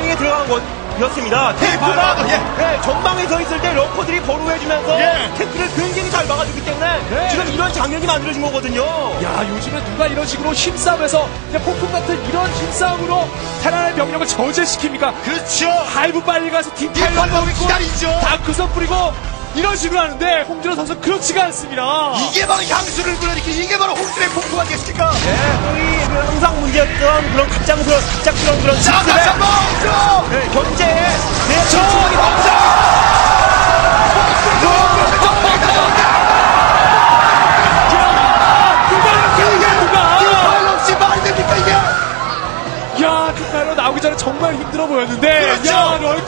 이인에 들어간 것이었습니다. 네, 테이프 바로, 막아, 예, 네, 전방에 서 있을 때 러커들이 보루해주면서 예. 테이크를 굉장히 잘 막아주기 때문에 네. 지금 이런 장면이 만들어진 거거든요. 야 요즘에 누가 이런 식으로 힘싸움에서 폭풍 같은 이런 힘싸움으로 테란의 병력을 저지시킵니까? 그렇죠. 하이브 빨리 가서 딥파이를 기이리죠 다크서 뿌리고 이런 식으로 하는데 홍준호 선수 그렇지가 않습니다. 이게 바로 향수를 불러일으키 이게 바로 홍준호. 즐겼던 그런 갑작스러운 극장스러운 그런 시스템의 기술의... 네, 경제에 대충이 없다. 정말 힘들어 보였는데 그렇죠. 야, 너,